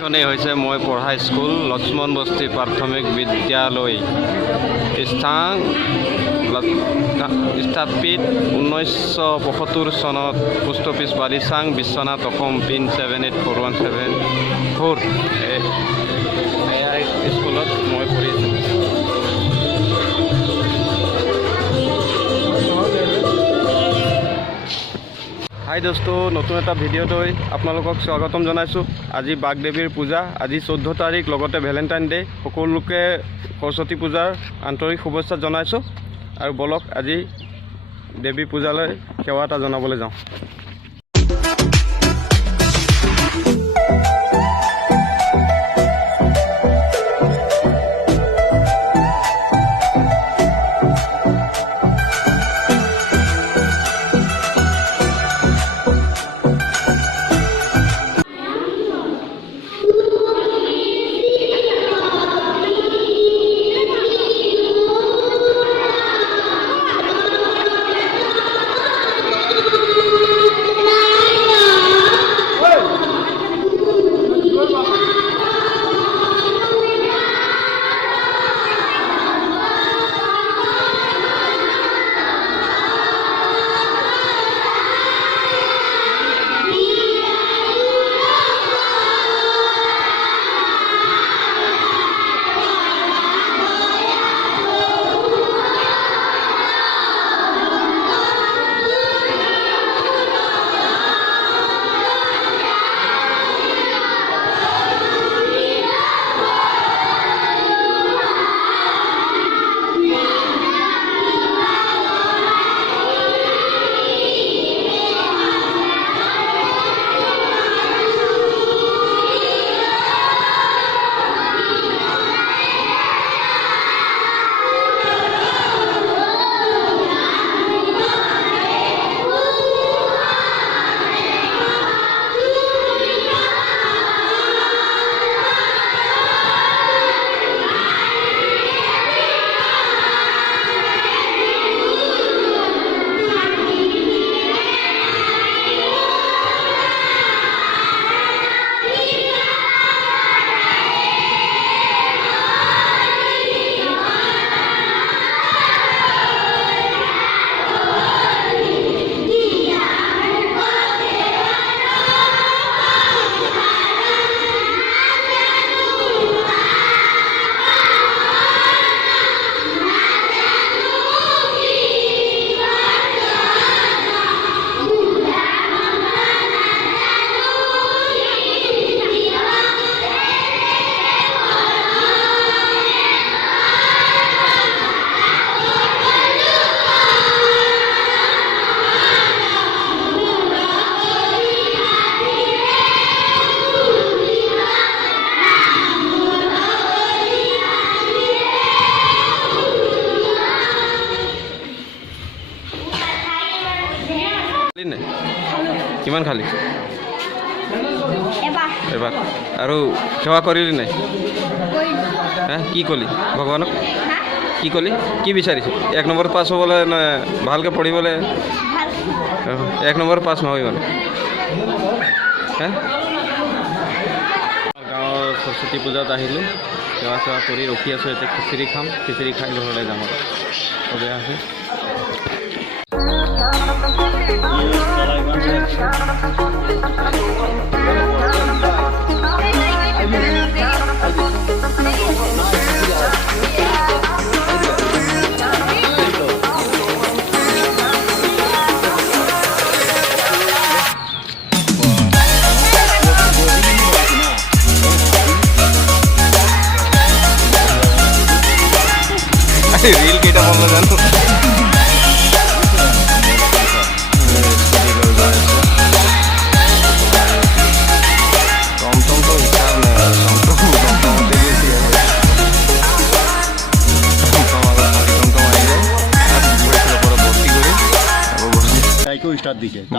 এইখনেই হৈছে মই পঢ়া স্কুল লক্ষ্মণ বস্তি প্ৰাথমিক বিদ্যালয় স্থাপিত 1975 চনত post office Balichang Biswanath Assam pin 784174 এয়া স্কুলত মই পঢ়িছোঁ। হাই দোস্ত, নতুন এটা ভিডিঅ'লৈ আপোনালোকক স্বাগতম জনাইছোঁ। আজি বাগদেৱীৰ পূজা, আজি 14 তাৰিখ, লগতে ভেলেণ্টাইন ডে'। সকলোকে সৰস্বতী পূজাৰ আন্তৰিক শুভেচ্ছা জনাইছোঁ। আৰু বলক আজি দেৱী পূজালৈ সেৱা এটা জনাবলৈ যাওঁ। কিমান খালি? এবাৰ। আৰু সেৱা কৰিলি নাই? কি ক'লি ভগৱানক? কি ক'লি? কি বিচাৰিছোঁ? 1 নম্বৰ পাছ হ'বলৈ নে ভালকৈ পঢ়িবলৈ? 1 নম্বৰ পাছ নহয় মানে? গাঁৱৰ সৰস্বতী পূজাত আহিলোঁ, সেৱা চেৱা কৰি ৰখি আছোঁ। এতিয়া খিচিৰি খাম, খিচিৰি খাই ঘৰলৈ যাম আৰু চবেই আছে। रील केटा बंद जानो टमटम तो हिसाब नहीं टमटम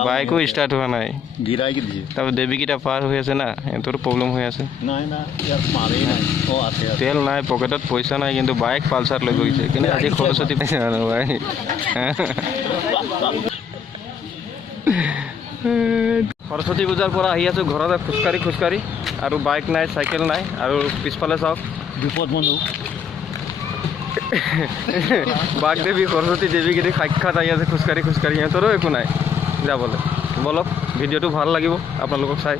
বাইকো স্টার্ট হওয়া নাই, তারপর দেবীকিটা পার হয়ে আছে না, এতর প্রবলেম হয়ে আছে। তেল নাই, পকেটত পয়সা নাই, কিন্তু বাইক পালসার লৈ গৈছে। কিন্তু আজি সৰস্বতী পাইছে জানো ভাই? সৰস্বতী পূজাৰ পৰা আহি আছোঁ ঘৰতে খোজকাঢ়ি আৰু বাইক নাই, চাইকেল নাই, আৰু পিছফালে চাওক বিপদ মানুহ বাগদেৱী সৰস্বতী দেৱীকেইটি সাক্ষাৎ আহি আছে খোজকাঢ়ি সিহঁতৰো একো নাই যাবলৈ। বলক ভিডিঅ'টো ভাল লাগিব আপোনালোকক চাই।